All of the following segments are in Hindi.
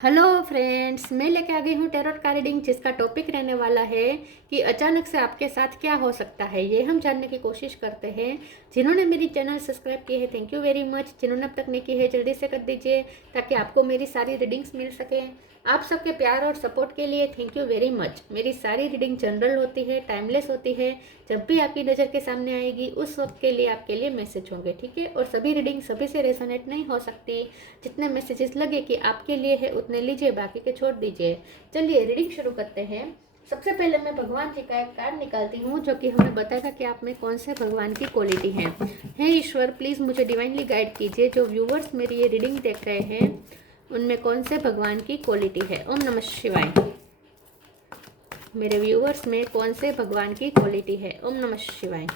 हेलो फ्रेंड्स, मैं लेके आ गई हूँ टैरोट का रीडिंग, जिसका टॉपिक रहने वाला है कि अचानक से आपके साथ क्या हो सकता है। ये हम जानने की कोशिश करते हैं। जिन्होंने मेरी चैनल सब्सक्राइब की है, थैंक यू वेरी मच। जिन्होंने अब तक नहीं की है, जल्दी से कर दीजिए ताकि आपको मेरी सारी रीडिंग्स मिल सकें। आप सबके प्यार और सपोर्ट के लिए थैंक यू वेरी मच। मेरी सारी रीडिंग जनरल होती है, टाइमलेस होती है। जब भी आपकी नज़र के सामने आएगी उस वक्त के लिए आपके लिए मैसेज होंगे, ठीक है। और सभी रीडिंग सभी से रेजोनेट नहीं हो सकती। जितने मैसेजेस लगे कि आपके लिए है उतने लीजिए, बाकी के छोड़ दीजिए। चलिए रीडिंग शुरू करते हैं। सबसे पहले मैं भगवान जी का एक कार्ड निकालती हूँ, जो कि हमें बताएगा कि आप में कौन से भगवान की क्वालिटी है। हे ईश्वर, प्लीज़ मुझे डिवाइनली गाइड कीजिए। जो व्यूवर्स मेरी ये रीडिंग देख रहे हैं उनमें कौन से भगवान की क्वालिटी है। ओम नमः शिवाय। मेरे व्यूवर्स में कौन से भगवान की क्वालिटी है। ओम नमः शिवाय।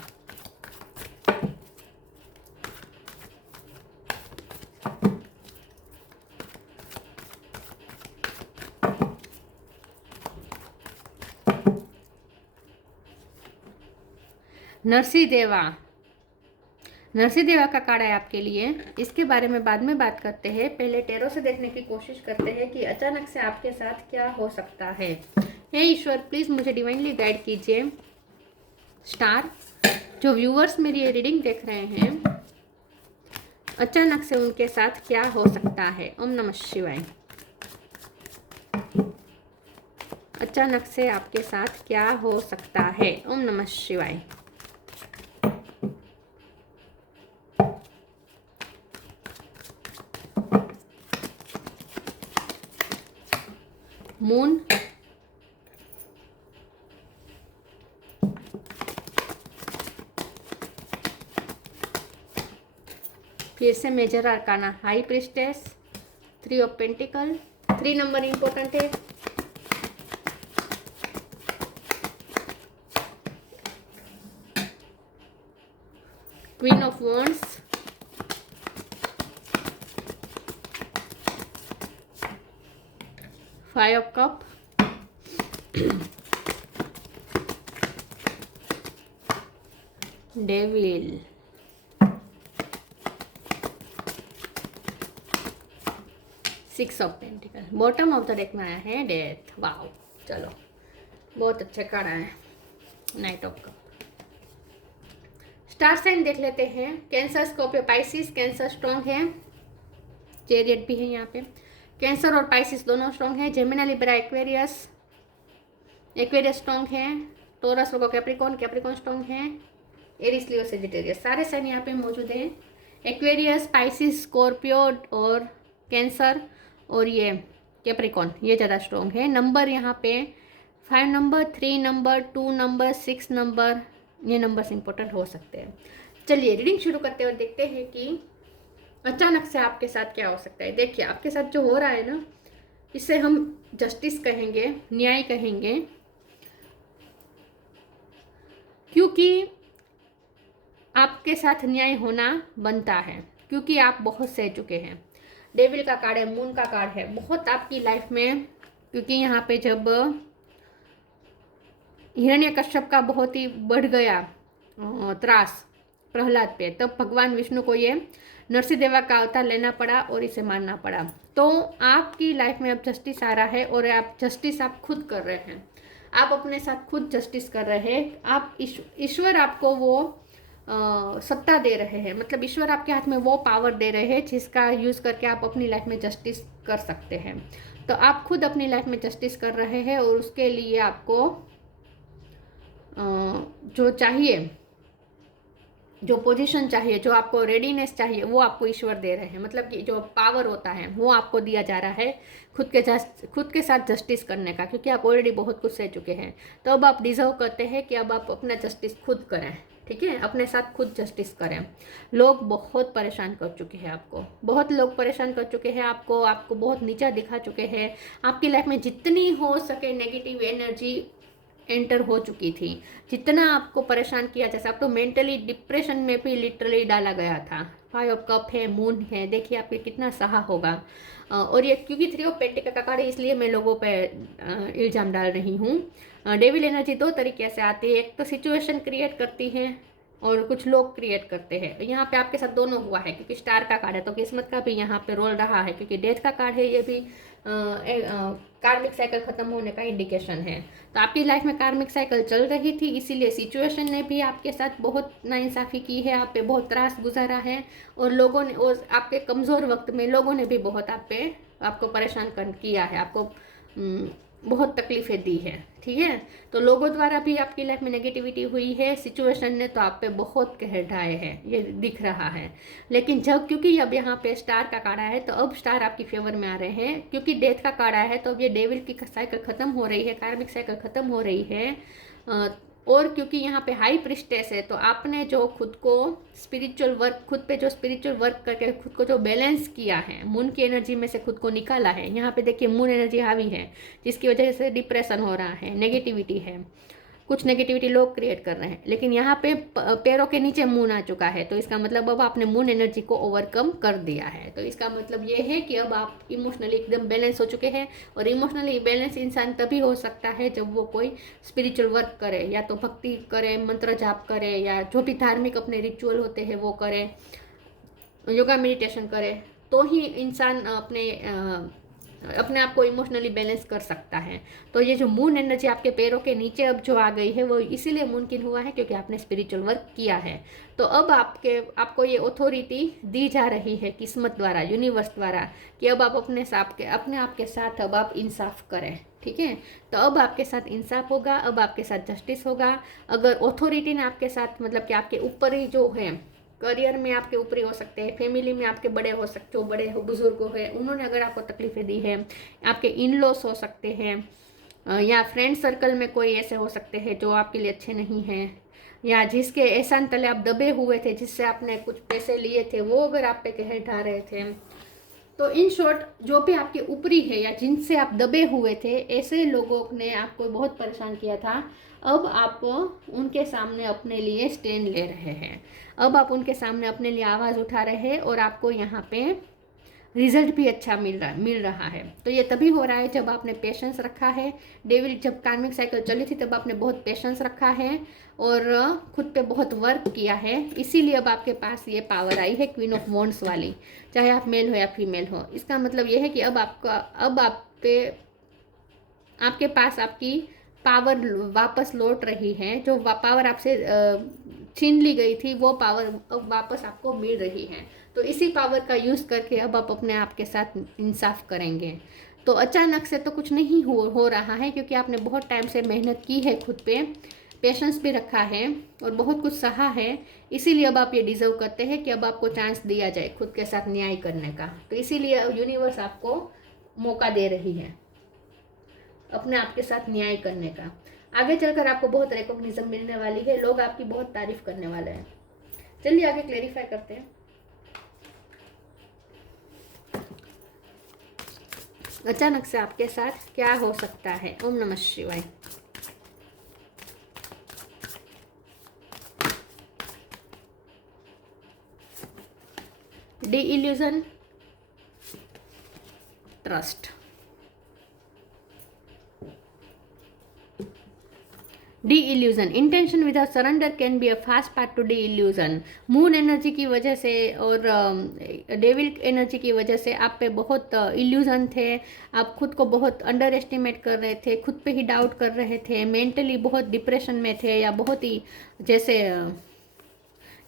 नरसिंह देवा, नरसिंह देवा का कार्ड है आपके लिए। इसके बारे में बाद में बात करते हैं। पहले टैरो से देखने की कोशिश करते हैं कि अचानक से आपके साथ क्या हो सकता है। हे ईश्वर, प्लीज मुझे डिवाइनली गाइड कीजिए। स्टार, जो व्यूअर्स मेरी ये रीडिंग देख रहे हैं अचानक से उनके साथ क्या हो सकता है। ओम नमः शिवाय। अचानक से आपके साथ क्या हो सकता है। ओम नमः शिवाय। मून, फिर से major arcana, high priestess, 3 of pentacle. 3 नंबर इंपॉर्टेंट है। Queen of wands, 5 of cup, devil, 6 of pentacle. Bottom of the deck में आया है डेथ। वाओ, चलो बहुत अच्छे कार्ड आए। Knight of cup. Star sign देख लेते हैं। Cancer, Scorpio, Pisces. Cancer strong है, चैरियट भी है यहाँ पे। कैंसर और पाइसिस दोनों स्ट्रॉन्ग है। Gemini, Libra, Aquarius, Aquarius strong है। टोरस, लोगो, कैप्रिकॉन, कैप्रिकॉन स्ट्रॉन्ग है। एरिस, लियो, सेजिटेरियस, सारे साइन यहाँ पे मौजूद हैं। एक्वेरियस, पाइसिस, स्कॉर्पियो और कैंसर और ये कैप्रिकॉन, ये ज़्यादा स्ट्रॉन्ग है। नंबर यहाँ पे 5 नंबर, 3 नंबर, 2 नंबर, 6 नंबर, ये नंबर्स इंपॉर्टेंट हो सकते हैं। चलिए रीडिंग शुरू करते हैं और देखते हैं कि अचानक से आपके साथ क्या हो सकता है। देखिए आपके साथ जो हो रहा है ना, इसे हम जस्टिस कहेंगे, न्याय कहेंगे, क्योंकि आपके साथ न्याय होना बनता है, क्योंकि आप बहुत सह चुके हैं। डेविल का कार्ड है, मून का कार्ड है। बहुत आपकी लाइफ में, क्योंकि यहाँ पे जब हिरण्यकश्यप का बहुत ही बढ़ गया त्रास प्रहलाद पे, तब भगवान विष्णु को ये नरसिंह देवा का अवतार लेना पड़ा और इसे मानना पड़ा। तो आपकी लाइफ में अब जस्टिस आ रहा है और आप जस्टिस आप खुद कर रहे हैं। आप अपने साथ खुद जस्टिस कर रहे हैं। आप ईश्वर आपको वो सत्ता दे रहे हैं, मतलब ईश्वर आपके हाथ में वो पावर दे रहे हैं जिसका यूज़ करके आप अपनी लाइफ में जस्टिस कर सकते हैं। तो आप खुद अपनी लाइफ में जस्टिस कर रहे हैं और उसके लिए आपको जो चाहिए, जो पोजीशन चाहिए, जो आपको रेडीनेस चाहिए, वो आपको ईश्वर दे रहे हैं। मतलब कि जो पावर होता है वो आपको दिया जा रहा है खुद के साथ जस्टिस करने का, क्योंकि आप ऑलरेडी बहुत कुछ सह चुके हैं। तो अब आप डिजर्व करते हैं कि अब आप अपना जस्टिस खुद करें, ठीक है। अपने साथ खुद जस्टिस करें। लोग बहुत परेशान कर चुके हैं आपको, बहुत लोग परेशान कर चुके हैं आपको बहुत नीचा दिखा चुके हैं। आपकी लाइफ में जितनी हो सके नेगेटिव एनर्जी एंटर हो चुकी थी, जितना आपको परेशान किया, जैसे आपको मेंटली डिप्रेशन में भी लिटरली डाला गया था। 5 ऑफ कप है, मून है, देखिए आपके कितना सहा होगा। और ये क्योंकि 3 ऑफ पेंटिकल का कार्ड है, इसलिए मैं लोगों पे इल्ज़ाम डाल रही हूँ। डेविल एनर्जी 2 तरीके से आती है। एक तो सिचुएशन क्रिएट करती है और कुछ लोग क्रिएट करते हैं। यहाँ पे आपके साथ दोनों हुआ है, क्योंकि स्टार का कार्ड है तो किस्मत का भी यहाँ पे रोल रहा है, क्योंकि डेथ का कार्ड है, ये भी कार्मिक साइकिल खत्म होने का इंडिकेशन है। तो आपकी लाइफ में कार्मिक साइकिल चल रही थी, इसीलिए सिचुएशन ने भी आपके साथ बहुत नाइंसाफ़ी की है, आप पे बहुत त्रास गुजारा है, और लोगों ने, और आपके कमज़ोर वक्त में लोगों ने भी बहुत आपको परेशान किया है, आपको बहुत तकलीफ़ें दी है। ठीक है, तो लोगों द्वारा भी आपकी लाइफ में नेगेटिविटी हुई है, सिचुएशन ने तो आप पे बहुत कहर ढाए हैं, ये दिख रहा है। लेकिन जब, क्योंकि अब यहाँ पे स्टार का कार्ड आया है, तो अब स्टार आपकी फेवर में आ रहे हैं, क्योंकि डेथ का कार्ड आया है, तो अब ये डेविल की साइकिल खत्म हो रही है, कार्मिक साइकिल खत्म हो रही है। और क्योंकि यहाँ पे हाई प्रिस्टेस है, तो आपने जो खुद को स्पिरिचुअल वर्क, खुद पे जो स्पिरिचुअल वर्क करके खुद को जो बैलेंस किया है, मून की एनर्जी में से खुद को निकाला है। यहाँ पे देखिए मून एनर्जी हावी है, जिसकी वजह से डिप्रेशन हो रहा है, नेगेटिविटी है, कुछ नेगेटिविटी लोग क्रिएट कर रहे हैं। लेकिन यहाँ पे पैरों के नीचे मून आ चुका है, तो इसका मतलब अब आपने मून एनर्जी को ओवरकम कर दिया है। तो इसका मतलब ये है कि अब आप इमोशनली एकदम बैलेंस हो चुके हैं, और इमोशनली बैलेंस इंसान तभी हो सकता है जब वो कोई स्पिरिचुअल वर्क करे, या तो भक्ति करे, मंत्र जाप करे, या जो भी धार्मिक अपने रिचुअल होते हैं वो करे, योगा मेडिटेशन करे, तो ही इंसान अपने आप को इमोशनली बैलेंस कर सकता है। तो ये जो मून एनर्जी आपके पैरों के नीचे अब जो आ गई है, वो इसीलिए मुमकिन हुआ है क्योंकि आपने स्पिरिचुअल वर्क किया है। तो अब आपको ये अथॉरिटी दी जा रही है किस्मत द्वारा, यूनिवर्स द्वारा, कि अब आप अपने आप के साथ अब आप इंसाफ करें। ठीक है, तो अब आपके साथ इंसाफ होगा, अब आपके साथ जस्टिस होगा। अगर अथॉरिटी ने आपके साथ, मतलब कि आपके ऊपर ही जो है, करियर में आपके ऊपरी हो सकते हैं, फैमिली में आपके बड़े हो सकते हो, बड़े बुजुर्ग है, उन्होंने अगर आपको तकलीफें दी है, आपके इन लॉस हो सकते हैं, या फ्रेंड सर्कल में कोई ऐसे हो सकते हैं जो आपके लिए अच्छे नहीं हैं, या जिसके एहसान तले आप दबे हुए थे, जिससे आपने कुछ पैसे लिए थे, वो अगर आप पे कहर ढा रहे थे, तो इन शॉर्ट जो भी आपके ऊपरी है या जिनसे आप दबे हुए थे, ऐसे लोगों ने आपको बहुत परेशान किया था, अब आप उनके सामने अपने लिए स्टैंड ले रहे हैं, अब आप उनके सामने अपने लिए आवाज़ उठा रहे हैं, और आपको यहाँ पे रिजल्ट भी अच्छा मिल रहा है। तो ये तभी हो रहा है जब आपने पेशेंस रखा है। डेविल जब कार्मिक साइकिल चली थी तब आपने बहुत पेशेंस रखा है और खुद पे बहुत वर्क किया है, इसीलिए अब आपके पास ये पावर आई है क्वीन ऑफ वॉन्ड्स वाली, चाहे आप मेल हो या फीमेल हो। इसका मतलब ये है कि अब आपके पास आपकी पावर वापस लौट रही है। जो पावर आपसे छीन ली गई थी, वो पावर अब वापस आपको मिल रही है। तो इसी पावर का यूज़ करके अब आप अपने आप के साथ इंसाफ करेंगे। तो अचानक से तो कुछ नहीं हो रहा है, क्योंकि आपने बहुत टाइम से मेहनत की है, खुद पे पेशेंस भी रखा है और बहुत कुछ सहा है। इसीलिए अब आप ये डिज़र्व करते हैं कि अब आपको चांस दिया जाए खुद के साथ न्याय करने का। तो इसीलिए यूनिवर्स आपको मौका दे रही है अपने आप के साथ न्याय करने का। आगे चलकर आपको बहुत रिकॉग्निशन मिलने वाली है, लोग आपकी बहुत तारीफ करने वाले हैं। चलिए आगे क्लेरिफाई करते हैं। अचानक से आपके साथ क्या हो सकता है। ओम नमः शिवाय। Disillusion, trust. Disillusion, intention without surrender can be a fast path to disillusion. Moon energy की वजह से और डेविल एनर्जी की वजह से आप पे बहुत इल्यूजन थे, आप खुद को बहुत अंडर एस्टिमेट कर रहे थे, खुद पे ही डाउट कर रहे थे, मेंटली बहुत डिप्रेशन में थे, या बहुत ही जैसे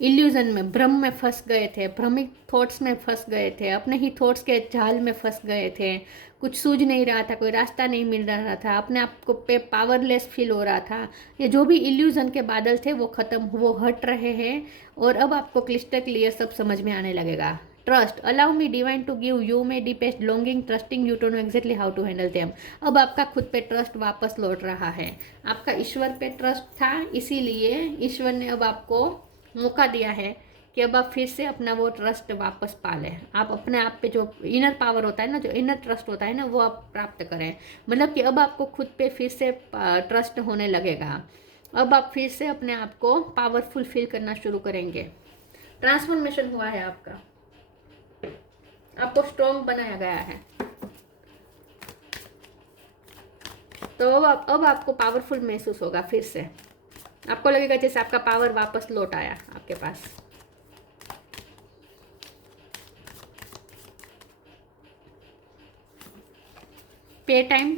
इल्यूजन में, भ्रम में फंस गए थे, भ्रमिक थॉट्स में फंस गए थे, अपने ही थॉट्स के जाल में फंस गए थे, कुछ सूझ नहीं रहा था, कोई रास्ता नहीं मिल रहा था, अपने आप को पे पावरलेस फील हो रहा था। ये जो भी इल्यूजन के बादल थे वो हट रहे हैं, और अब आपको क्लिस्टर क्लियर सब समझ में आने लगेगा। Trust, allow me divine to give you my deepest longing, trusting you to know exactly how to handle them. अब आपका खुद पे ट्रस्ट वापस लौट रहा है। आपका ईश्वर पे ट्रस्ट था, इसीलिए ईश्वर ने अब आपको मौका दिया है कि अब आप फिर से अपना वो ट्रस्ट वापस पा लें। आप अपने आप पे जो इनर पावर होता है ना, जो इनर ट्रस्ट होता है ना, वो आप प्राप्त करें। मतलब कि अब आपको खुद पे फिर से ट्रस्ट होने लगेगा। अब आप फिर से अपने आप को पावरफुल फील करना शुरू करेंगे। ट्रांसफॉर्मेशन हुआ है आपका, आपको स्ट्रॉन्ग बनाया गया है। तो अब आपको पावरफुल महसूस होगा फिर से। आपको लगेगा जैसे आपका पावर वापस लौट आया आपके पास। पे टाइम,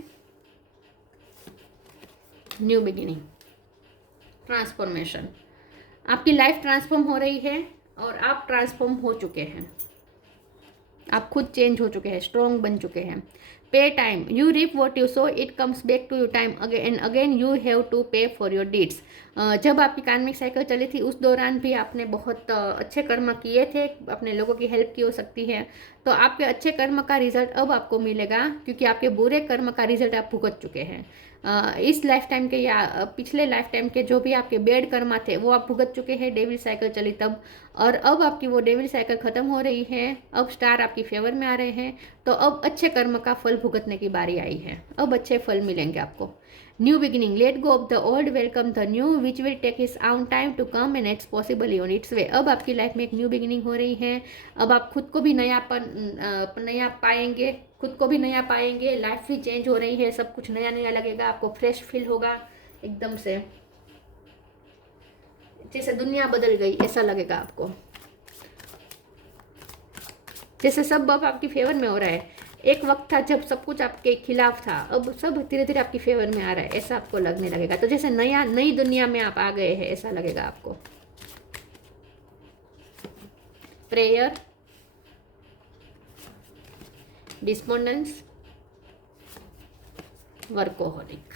न्यू बिगिनिंग, ट्रांसफॉर्मेशन। आपकी लाइफ ट्रांसफॉर्म हो रही है और आप ट्रांसफॉर्म हो चुके हैं। आप खुद चेंज हो चुके हैं, स्ट्रॉन्ग बन चुके हैं। Pay time, you reap what you sow, it comes back to you time again and again, you have to pay for your deeds. जब आपकी कार्मिक साइकिल चली थी उस दौरान भी आपने बहुत अच्छे कर्म किए थे, अपने लोगों की हेल्प की हो सकती है, तो आपके अच्छे कर्म का रिजल्ट अब आपको मिलेगा, क्योंकि आपके बुरे कर्म का रिजल्ट आप भुगत चुके हैं। इस लाइफ टाइम के या पिछले लाइफ टाइम के जो भी आपके बैड कर्मा थे वो आप भुगत चुके हैं, डेविल साइकिल चली तब। और अब आपकी वो डेविल साइकिल खत्म हो रही है, अब स्टार आपकी फेवर में आ रहे हैं, तो अब अच्छे कर्म का फल भुगतने की बारी आई है। अब अच्छे फल मिलेंगे आपको। New beginning, let go of the old, welcome the new which will take its own time to come and it's possible on its way. अब आपकी लाइफ में एक न्यू बिगिनिंग हो रही है। अब आप खुद को भी नया पाएंगे, खुद को भी नया पाएंगे, लाइफ भी चेंज हो रही है, सब कुछ नया नया लगेगा आपको, फ्रेश फील होगा एकदम से, जैसे दुनिया बदल गई ऐसा लगेगा आपको, जैसे सब अब आपकी फेवर में हो रहा है। एक वक्त था जब सब कुछ आपके खिलाफ था, अब सब धीरे धीरे आपकी फेवर में आ रहा है, ऐसा आपको लगने लगेगा। तो जैसे नई दुनिया में आप आ गए हैं ऐसा लगेगा आपको। प्रेयर, डिस्पोंडेंस, वर्कोहॉलिक,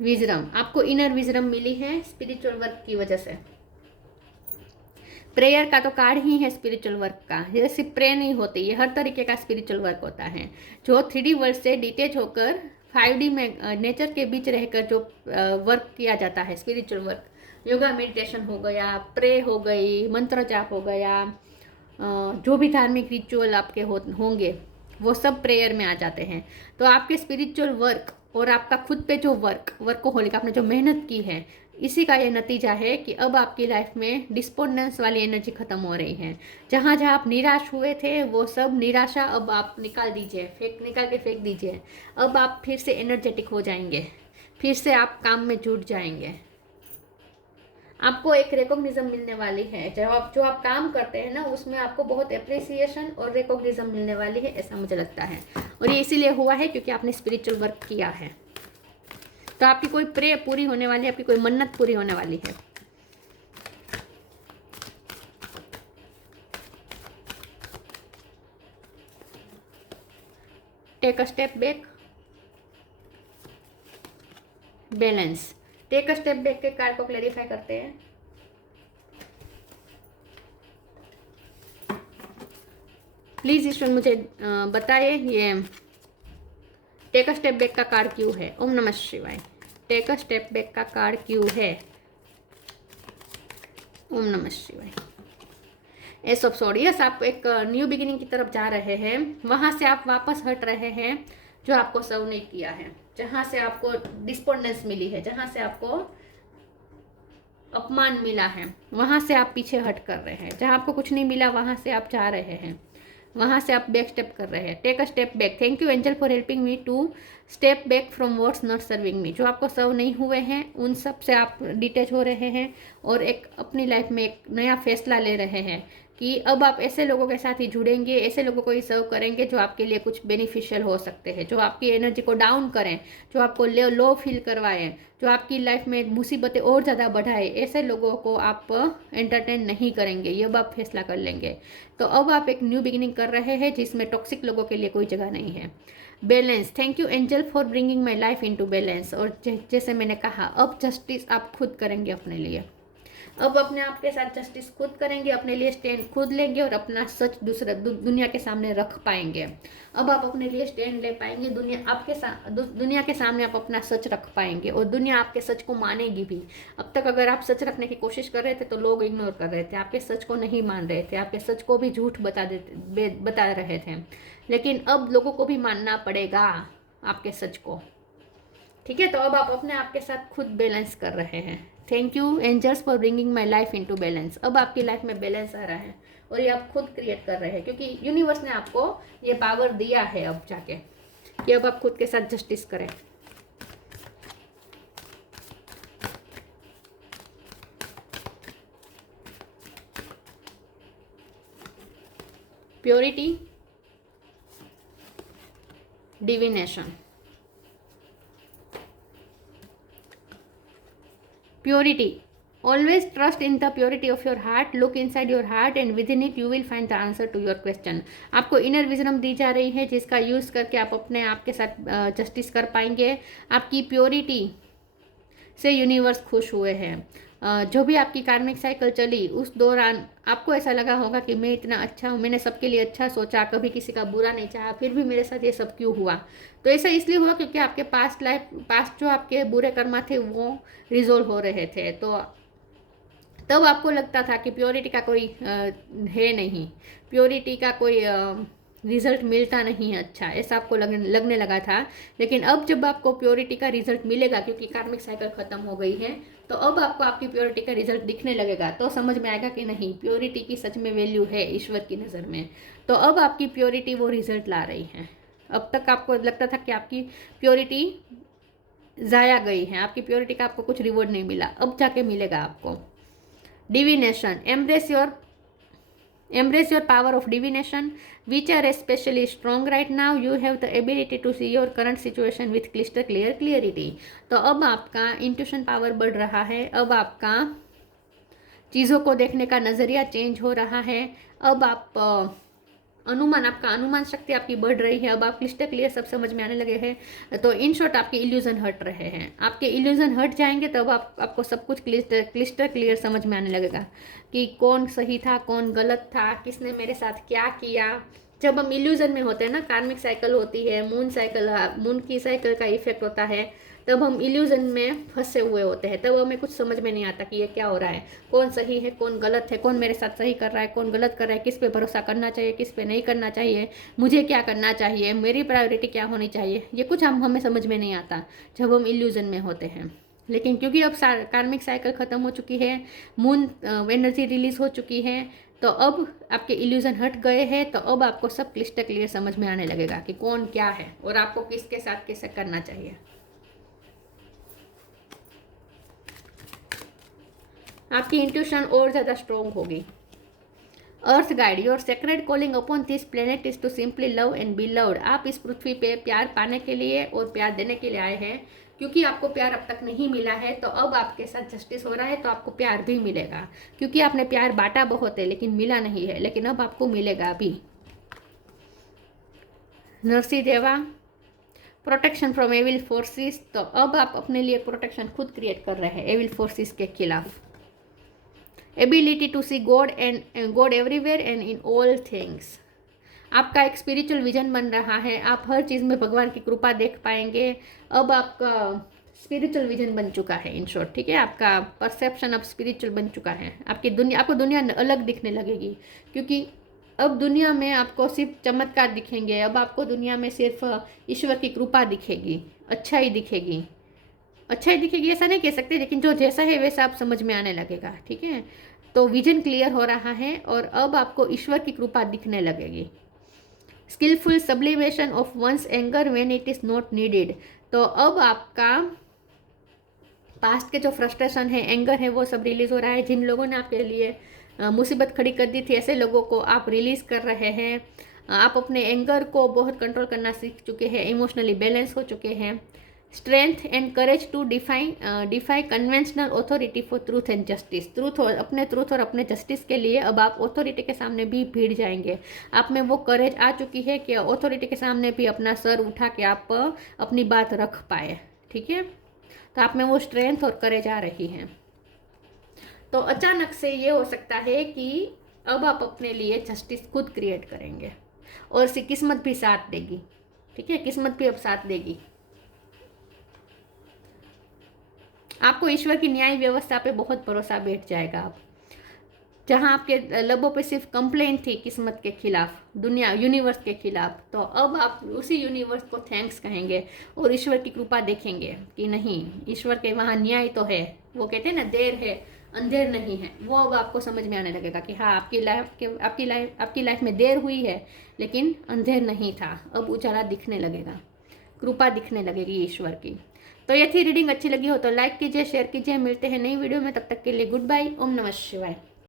विजडम, आपको इनर विजडम मिली है स्पिरिचुअल वर्क की वजह से। प्रेयर का तो कार्ड ही है स्पिरिचुअल वर्क का, ये सिर्फ प्रे नहीं होती, ये हर तरीके का स्पिरिचुअल वर्क होता है, जो 3D वर्ल्ड से डिटेच होकर 5D में नेचर के बीच रहकर जो वर्क किया जाता है, स्पिरिचुअल वर्क, योगा मेडिटेशन हो गया, प्रे हो गई, मंत्र जाप हो गया, जो भी धार्मिक रिचुअल आपके होंगे वो सब प्रेयर में आ जाते हैं। तो आपके स्पिरिचुअल वर्क और आपका खुद पे जो वर्कोहॉलिक आपने जो मेहनत की है, इसी का ये नतीजा है कि अब आपकी लाइफ में डिस्पोंडेंस वाली एनर्जी खत्म हो रही है। जहाँ जहाँ आप निराश हुए थे वो सब निराशा अब आप निकाल दीजिए, निकाल के फेंक दीजिए। अब आप फिर से एनर्जेटिक हो जाएंगे, फिर से आप काम में जुट जाएंगे। आपको एक रिकॉग्निशन मिलने वाली है, जो आप काम करते हैं ना उसमें आपको बहुत अप्रिसिएशन और रिकॉग्निशन मिलने वाली है, ऐसा मुझे लगता है। और ये इसीलिए हुआ है क्योंकि आपने स्पिरिचुअल वर्क किया है। तो आपकी कोई प्रे पूरी होने वाली है, आपकी कोई मन्नत पूरी होने वाली है। Take a step back, balance. Take a step back के कार्ड को क्लेरिफाई करते हैं। प्लीज ईश्वर मुझे बताइए ये टेक अ स्टेप बैक का कार्ड क्यों है। ओम नमः शिवाय। टेक अ स्टेप बैक का कार्ड क्यों है। ओम नमः शिवाय। एस ऑफ सॉर्ड, यस, आप एक न्यू बिगिनिंग की तरफ जा रहे हैं, वहां से आप वापस हट रहे हैं जो आपको सर्व नहीं किया है, जहां से आपको डिस्पोंडेंस मिली है, जहां से आपको अपमान मिला है, वहां से आप पीछे हट कर रहे हैं। जहां आपको कुछ नहीं मिला वहां से आप जा रहे हैं, वहां से आप बैक स्टेप कर रहे हैं। Take a step back. Thank you angel for helping me to step back from words not serving me. जो आपको सर्व नहीं हुए हैं उन सब से आप डिटेच हो रहे हैं और एक अपनी लाइफ में एक नया फैसला ले रहे हैं कि अब आप ऐसे लोगों के साथ ही जुड़ेंगे, ऐसे लोगों को ही सर्व करेंगे जो आपके लिए कुछ बेनिफिशियल हो सकते हैं, जो आपकी एनर्जी को डाउन करें, जो आपको लो फील करवाएं, जो आपकी लाइफ में मुसीबतें और ज़्यादा बढ़ाए, ऐसे लोगों को आप एंटरटेन नहीं करेंगे। ये अब आप फैसला कर लेंगे। तो अब आप एक न्यू बिगिनिंग कर रहे हैं जिसमें टॉक्सिक लोगों के लिए कोई जगह नहीं है। Balance. Thank you angel for bringing my life into balance. और जैसे मैंने कहा अब जस्टिस आप खुद करेंगे अपने लिए, अब अपने आप के साथ जस्टिस खुद करेंगे, अपने लिए स्टैंड खुद लेंगे और अपना सच दुनिया के सामने रख पाएंगे। अब आप अपने लिए स्टैंड ले पाएंगे, दुनिया के सामने आप अपना सच रख पाएंगे और दुनिया आपके सच को मानेगी भी। अब तक अगर आप सच रखने की कोशिश कर रहे थे तो लोग इग्नोर कर रहे थे, आपके सच को नहीं मान रहे थे, आपके सच को भी झूठ बता रहे थे, लेकिन अब लोगों को भी मानना पड़ेगा आपके सच को। ठीक है, तो अब आप अपने आप के साथ खुद बैलेंस कर रहे हैं। Thank you angels for bringing my life into balance. अब आपकी लाइफ में बैलेंस आ रहा है और ये आप खुद क्रिएट कर रहे हैं क्योंकि यूनिवर्स ने आपको ये पावर दिया है अब जाके कि अब आप खुद के साथ जस्टिस करें। Purity, divination. Purity, always trust in the purity of your heart, look inside your heart and within it you will find the answer to your question। आपको इनर विजडम दी जा रही है जिसका यूज़ करके आप अपने आप के साथ जस्टिस कर पाएंगे। आपकी प्योरिटी से यूनिवर्स खुश हुए हैं। जो भी आपकी कार्मिक साइकिल चली उस दौरान आपको ऐसा लगा होगा कि मैं इतना अच्छा हूँ, मैंने सबके लिए अच्छा सोचा, कभी किसी का बुरा नहीं चाहा, फिर भी मेरे साथ ये सब क्यों हुआ। तो ऐसा इसलिए हुआ क्योंकि आपके पास्ट जो आपके बुरे कर्मा थे वो रिजोल्व हो रहे थे। तो तब आपको लगता था कि प्योरिटी का कोई है नहीं, प्योरिटी का कोई रिजल्ट मिलता नहीं है अच्छा, ऐसा आपको लगने लगा था। लेकिन अब जब आपको प्योरिटी का रिजल्ट मिलेगा क्योंकि कार्मिक साइकिल खत्म हो गई है, तो अब आपको आपकी प्योरिटी का रिजल्ट दिखने लगेगा। तो समझ में आएगा कि नहीं, प्योरिटी की सच में वैल्यू है ईश्वर की नज़र में। तो अब आपकी प्योरिटी वो रिजल्ट ला रही है। अब तक आपको लगता था कि आपकी प्योरिटी ज़ाया गई है, आपकी प्योरिटी का आपको कुछ रिवॉर्ड नहीं मिला, अब जाके मिलेगा आपको। Divination, embrace your power of divination which are especially strong right now. You have the ability to see your current situation with crystal clear clarity। तो अब आपका इंट्यूशन पावर बढ़ रहा है, अब आपका चीज़ों को देखने का नज़रिया चेंज हो रहा है, अब आप आपका अनुमान शक्ति आपकी बढ़ रही है, अब आप क्लिस्टर क्लियर सब समझ में आने लगे हैं। तो इन शॉर्ट आपके इल्यूजन हट रहे हैं, आपके इल्यूजन हट जाएंगे तब आपको सब कुछ क्लिस्टर क्लियर समझ में आने लगेगा कि कौन सही था, कौन गलत था, किसने मेरे साथ क्या किया। जब हम इल्यूजन में होते हैं ना, कार्मिक साइकिल होती है, मून की साइकिल का इफेक्ट होता है, तब हम इल्यूजन में फंसे हुए होते हैं, तब हमें कुछ समझ में नहीं आता कि ये क्या हो रहा है, कौन सही है कौन गलत है, कौन मेरे साथ सही कर रहा है कौन गलत कर रहा है, किस पे भरोसा करना चाहिए किस पे नहीं करना चाहिए, मुझे क्या करना चाहिए, मेरी प्रायोरिटी क्या होनी चाहिए, ये कुछ हमें समझ में नहीं आता जब हम इल्यूजन में होते हैं। लेकिन क्योंकि अब कार्मिक साइकिल ख़त्म हो चुकी है, मून एनर्जी रिलीज हो चुकी है, तो अब आपके इल्यूजन हट गए हैं, तो अब आपको सब क्लिस्टर क्लियर समझ में आने लगेगा कि कौन क्या है और आपको किसके साथ कैसे करना चाहिए। आपकी इंट्यूशन और ज़्यादा स्ट्रॉन्ग होगी। Earth guide, your sacred calling upon this planet is to simply love and be loved. आप इस पृथ्वी पे प्यार पाने के लिए और प्यार देने के लिए आए हैं, क्योंकि आपको प्यार अब तक नहीं मिला है, तो अब आपके साथ जस्टिस हो रहा है, तो आपको प्यार भी मिलेगा। क्योंकि आपने प्यार बांटा बहुत है लेकिन मिला नहीं है, लेकिन अब आपको मिलेगा भी। नरसिंह देवा, प्रोटेक्शन फ्रॉम एविल फोर्सेस, तो अब आप अपने लिए प्रोटेक्शन खुद क्रिएट कर रहे हैं एविल फोर्सेस के खिलाफ। Ability to see God and God everywhere and in all things, आपका एक स्पिरिचुअल विजन बन रहा है, आप हर चीज़ में भगवान की कृपा देख पाएंगे। अब आपका स्पिरिचुअल विजन बन चुका है इन शॉर्ट, ठीक है, आपका परसेप्शन अब स्पिरिचुअल बन चुका है। आपको दुनिया अलग दिखने लगेगी, क्योंकि अब दुनिया में आपको सिर्फ चमत्कार दिखेंगे, अब आपको दुनिया में सिर्फ ईश्वर की कृपा दिखेगी, अच्छाई दिखेगी। अच्छाई दिखेगी ऐसा नहीं कह सकते, लेकिन जो जैसा है वैसा आप समझ में आने लगेगा, ठीक है। तो विजन क्लियर हो रहा है और अब आपको ईश्वर की कृपा दिखने लगेगी। Skillful sublimation of one's anger when it is not needed, तो अब आपका पास्ट के जो फ्रस्ट्रेशन है, एंगर है, वो सब रिलीज हो रहा है। जिन लोगों ने आपके लिए मुसीबत खड़ी कर दी थी, ऐसे लोगों को आप रिलीज़ कर रहे हैं। आप अपने एंगर को बहुत कंट्रोल करना सीख चुके हैं, इमोशनली बैलेंस हो चुके हैं। Strength and courage to defy conventional authority for truth and justice, truth और अपने जस्टिस के लिए अब आप ऑथोरिटी के सामने भी भिड़ जाएंगे। आप में वो करेज आ चुकी है कि ऑथोरिटी के सामने भी अपना सर उठा के आप अपनी बात रख पाए, ठीक है। तो आप में वो स्ट्रेंथ और करेज आ रही है। तो अचानक से ये हो सकता है कि अब आप अपने लिए जस्टिस खुद क्रिएट करेंगे और किस्मत भी साथ देगी, ठीक है, किस्मत भी अब साथ देगी। आपको ईश्वर की न्याय व्यवस्था पे बहुत भरोसा बैठ जाएगा। अब जहाँ आपके लबों पे सिर्फ कंप्लेंट थी किस्मत के खिलाफ, दुनिया यूनिवर्स के खिलाफ, तो अब आप उसी यूनिवर्स को थैंक्स कहेंगे और ईश्वर की कृपा देखेंगे कि नहीं, ईश्वर के वहाँ न्याय तो है। वो कहते हैं ना, देर है अंधेर नहीं है, वो अब आपको समझ में आने लगेगा कि हाँ, आपकी लाइफ में देर हुई है लेकिन अंधेर नहीं था, अब उजाला दिखने लगेगा, कृपा दिखने लगेगी ईश्वर की। तो ये थी रीडिंग, अच्छी लगी हो तो लाइक कीजिए, शेयर कीजिए। मिलते हैं नई वीडियो में, तब तक के लिए गुड बाय, ओम नमः शिवाय।